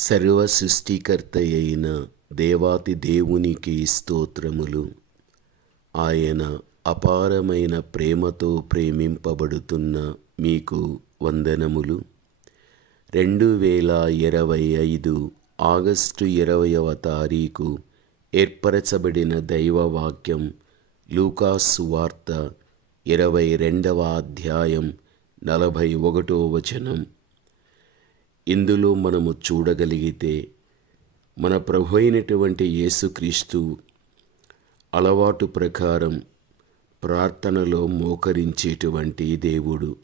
సర్వ సృష్టికర్త అయిన దేవాతి దేవునికి స్తోత్రములు. ఆయన అపారమైన ప్రేమతో ప్రేమింపబడుతున్న మీకు వందనములు. రెండు వేల ఇరవై ఐదు ఆగస్టు ఇరవయవ తారీఖు ఏర్పరచబడిన దైవవాక్యం లూకాసు వార్త ఇరవై రెండవ అధ్యాయం నలభై ఒకటో వచనం. ఇందులో మనము చూడగలిగితే మన ప్రభు అయినటువంటి యేసుక్రీస్తు అలవాటు ప్రకారం ప్రార్థనలో మోకరించేటువంటి దేవుడు.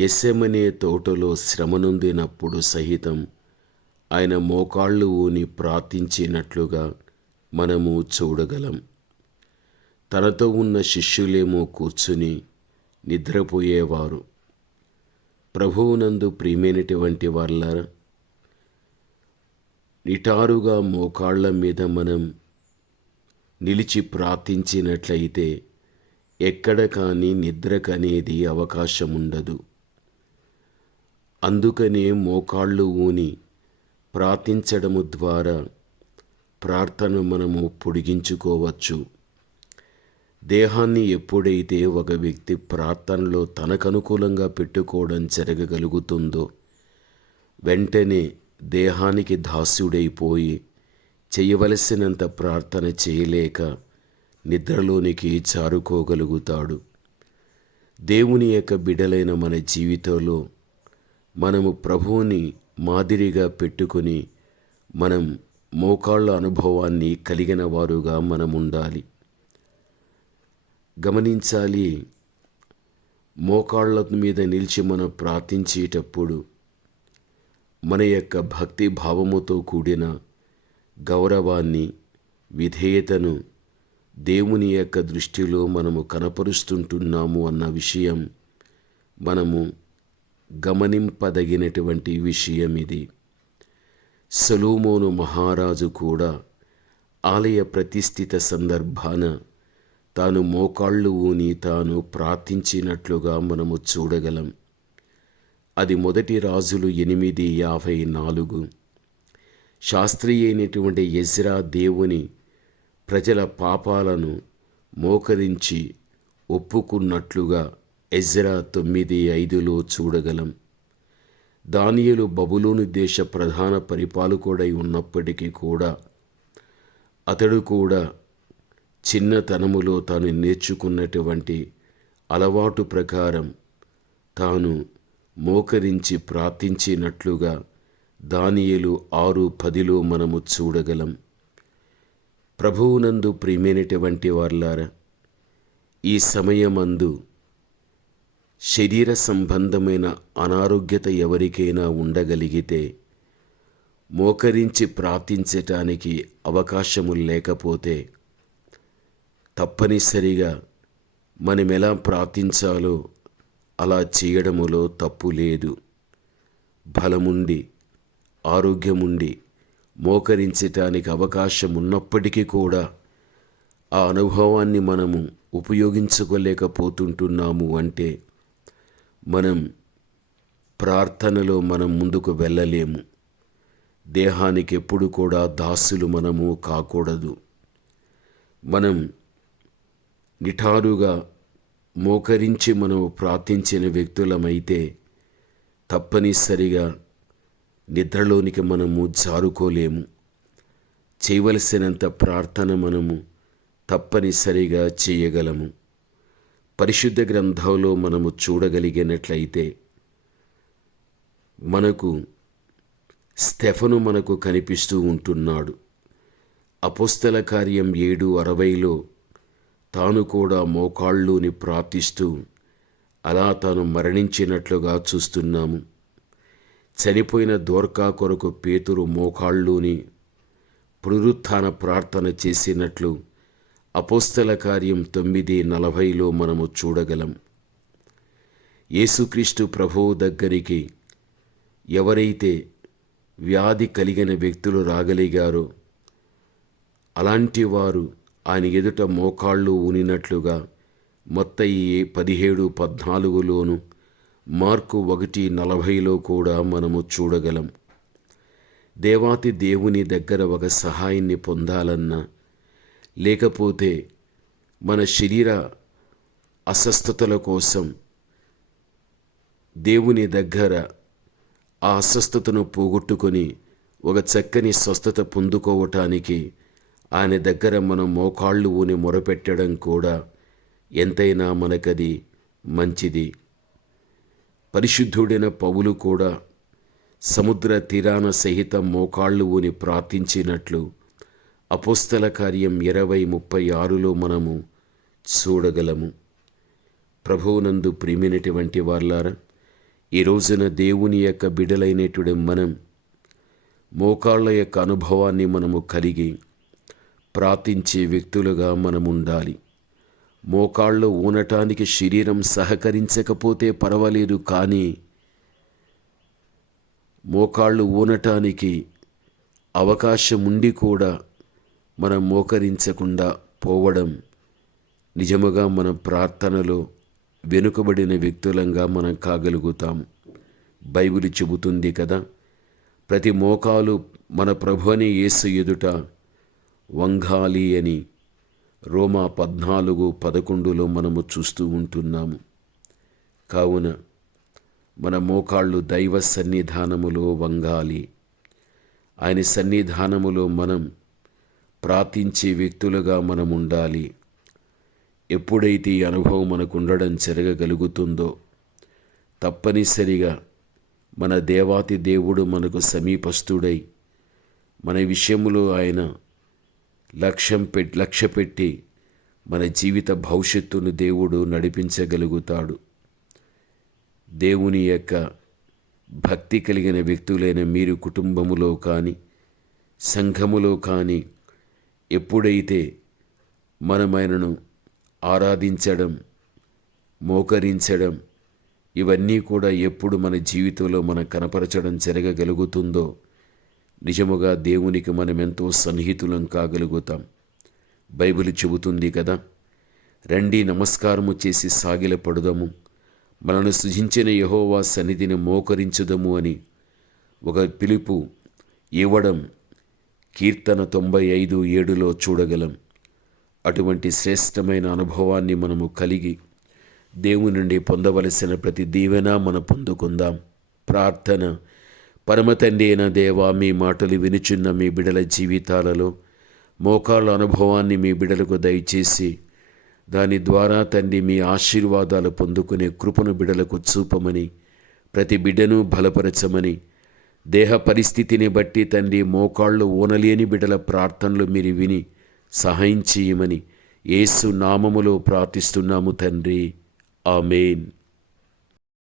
గెస్సెమనే తోటలో శ్రమనొందినప్పుడు సహితం ఆయన మోకాళ్ళు ఊని ప్రార్థించినట్లుగా మనము చూడగలం. తనతో ఉన్న శిష్యులేమో కూర్చుని నిద్రపోయేవారు. ప్రభువునందు ప్రియమైనటువంటి వాళ్ళ నిటారుగా మోకాళ్ళ మీద మనం నిలిచి ప్రార్థించినట్లయితే ఎక్కడ కానీ నిద్రకనేది అవకాశం ఉండదు అందుకనే మోకాళ్ళు ఊని ప్రార్థించడము ద్వారా ప్రార్థన మనము పొడిగించుకోవచ్చు. దేహాన్ని ఎప్పుడైతే ఒక వ్యక్తి ప్రార్థనలో తనకనుకూలంగా పెట్టుకోవడం జరగగలుగుతుందో వెంటనే దేహానికి దాస్యుడైపోయి చేయవలసినంత ప్రార్థన చేయలేక నిద్రలోనికి చారుకోగలుగుతాడు దేవుని యొక్క బిడలైన మన జీవితంలో మనము ప్రభువుని మాదిరిగా పెట్టుకొని మనం మోకాళ్ళ అనుభవాన్ని కలిగిన వారుగా మనం ఉండాలి గమనించాలి. మోకాళ్ళ మీద నిలిచి మనం ప్రార్థించేటప్పుడు మన యొక్క భక్తి భావముతో కూడిన గౌరవాన్ని విధేయతను దేవుని యొక్క దృష్టిలో మనము కనపరుస్తుంటున్నాము అన్న విషయం మనము గమనింపదగినటువంటి విషయం ఇది. సొలోమోను మహారాజు కూడా ఆలయ ప్రతిష్ఠిత సందర్భాన తాను మోకాళ్ళు ఊని తాను ప్రార్థించినట్లుగా మనము చూడగలం. అది మొదటి రాజులు ఎనిమిది యాభై నాలుగు. శాస్త్రి అయినటువంటి ఎజ్రా దేవుని ప్రజల పాపాలను మోకరించి ఒప్పుకున్నట్లుగా ఎజ్రా తొమ్మిది ఐదులో చూడగలం. దానియలు బబులోని దేశ ప్రధాన పరిపాలకుడై ఉన్నప్పటికీ కూడా అతడు కూడా చిన్నతనములో తాను నేర్చుకున్నటువంటి అలవాటు ప్రకారం తాను మోకరించి ప్రార్థించినట్లుగా దానియలు ఆరు పదిలో మనము చూడగలం. ప్రభువునందు ప్రియమైనటువంటి వార్లారా ఈ సమయమందు శరీర సంబంధమైన అనారోగ్యత ఎవరికైనా ఉండగలిగితే మోకరించి ప్రార్థించటానికి అవకాశము లేకపోతే తప్పనిసరిగా మనం ఎలా ప్రార్థించాలో అలా చేయడములో తప్పు లేదు. బలముండి ఆరోగ్యముండి మోకరించటానికి అవకాశం ఉన్నప్పటికీ కూడా ఆ అనుభవాన్ని మనము ఉపయోగించుకోలేకపోతుంటున్నాము అంటే మనం ప్రార్థనలో మనం ముందుకు వెళ్ళలేము. దేహానికి ఎప్పుడు కూడా దాసులు మనము కాకూడదు. మనం నిఠారుగా మోకరించి మనం ప్రార్థించిన వ్యక్తులమైతే తప్పనిసరిగా నిద్రలోనికి మనము జారుకోలేము. చేయవలసినంత ప్రార్థన మనము తప్పనిసరిగా చేయగలము. పరిశుద్ధ గ్రంథంలో మనము చూడగలిగినట్లయితే మనకు స్టెఫను మనకు కనిపిస్తూ ఉంటున్నాడు. అపుస్తల కార్యం ఏడు అరవైలో తాను కూడా మోకాళ్ళుని ప్రార్థిస్తూ అలా తాను మరణించినట్లుగా చూస్తున్నాము. చనిపోయిన దోర్కా కొరకు పేతురు మోకాళ్ళుని పునరుత్థాన ప్రార్థన చేసినట్లు అపోస్తల కార్యం తొమ్మిది నలభైలో మనము చూడగలం. యేసుక్రీస్తు ప్రభువు దగ్గరికి ఎవరైతే వ్యాధి కలిగిన వ్యక్తులు రాగలిగారో అలాంటి వారు ఆయన ఎదుట మోకాళ్ళు ఊనినట్లుగా మొత్తయి పదిహేడు పద్నాలుగులోను మార్కు ఒకటి నలభైలో కూడా మనము చూడగలం. దేవాతి దేవుని దగ్గర ఒక సహాయాన్ని పొందాలన్నా లేకపోతే మన శరీర అస్వస్థతల కోసం దేవుని దగ్గర ఆ అస్వస్థతను పోగొట్టుకొని ఒక చక్కని స్వస్థత పొందుకోవటానికి ఆయన దగ్గర మనం మోకాళ్ళు ఊని మొరపెట్టడం కూడా ఎంతైనా మనకది మంచిది. పరిశుద్ధుడైన పౌలు కూడా సముద్ర తీరాన సహితం మోకాళ్ళు ఊని ప్రార్థించినట్లు అపోస్తల కార్యం ఇరవై ముప్పై ఆరులో మనము చూడగలము. ప్రభువునందు ప్రేమినటువంటి వాళ్ళారా ఈ రోజున దేవుని యొక్క బిడలైనటువంటి మనం మోకాళ్ళ యొక్క అనుభవాన్ని మనము కలిగి ప్రార్థించే వ్యక్తులుగా మనం ఉండాలి మోకాళ్ళు ఊనటానికి శరీరం సహకరించకపోతే పర్వాలేదు కానీ మోకాళ్ళు ఊనటానికి అవకాశం ఉండి కూడా మనం మోకరించకుండా పోవడం నిజముగా మన ప్రార్థనలో వెనుకబడిన వ్యక్తులంగా మనం కాగలుగుతాము బైబిల్ చెబుతుంది కదా ప్రతి మోకాలు మన ప్రభుని యేసు ఎదుట వంగాలి అని రోమా పద్నాలుగు పదకొండులో మనము చూస్తూ ఉంటున్నాము. కావున మన మోకాళ్ళు దైవ సన్నిధానములో వంగాలి. ఆయన సన్నిధానములో మనం ప్రార్థించే వ్యక్తులుగా మనం ఉండాలి ఎప్పుడైతే ఈ అనుభవం మనకు ఉండడం జరగగలుగుతుందో తప్పనిసరిగా మన దేవాతి దేవుడు మనకు సమీపస్థుడై మన విషయములో ఆయన లక్ష్యం పె లక్ష్య పెట్టి మన జీవిత భవిష్యత్తును దేవుడు నడిపించగలుగుతాడు. దేవుని యొక్క భక్తి కలిగిన వ్యక్తులైన మీరు కుటుంబములో కానీ సంఘములో కానీ ఎప్పుడైతే మనమైనను ఆరాధించడం మోకరించడం ఇవన్నీ కూడా ఎప్పుడు మన జీవితంలో మనం కనపరచడం జరగగలుగుతుందో నిజముగా దేవునికి మనమెంతో సన్నిహితులం కాగలుగుతాం. బైబిల్ చెబుతుంది కదా రండి నమస్కారము చేసి సాగిలపడుదము మనను సృజించిన యహోవా సన్నిధిని మోకరించుదము అని ఒక పిలుపు ఇవ్వడం కీర్తన తొంభై ఐదు ఏడులో చూడగలం. అటువంటి శ్రేష్టమైన అనుభవాన్ని మనము కలిగి దేవుని నుండి పొందవలసిన ప్రతి దీవెన మనం పొందుకుందాం. ప్రార్థన పరమతండి అయిన దేవా మీ మాటలు వినుచున్న మీ బిడల జీవితాలలో మోకాళ్ళ అనుభవాన్ని మీ బిడలకు దయచేసి దాని ద్వారా తండ్రి మీ ఆశీర్వాదాలు పొందుకునే కృపను బిడలకు చూపమని ప్రతి బిడ్డను బలపరచమని దేహ పరిస్థితిని బట్టి తండ్రి మోకాళ్ళు ఓనలేని బిడల ప్రార్థనలు మీరు విని సహాయం చేయమని ఏసు నామములో ప్రార్థిస్తున్నాము తండ్రి. ఆమెన్.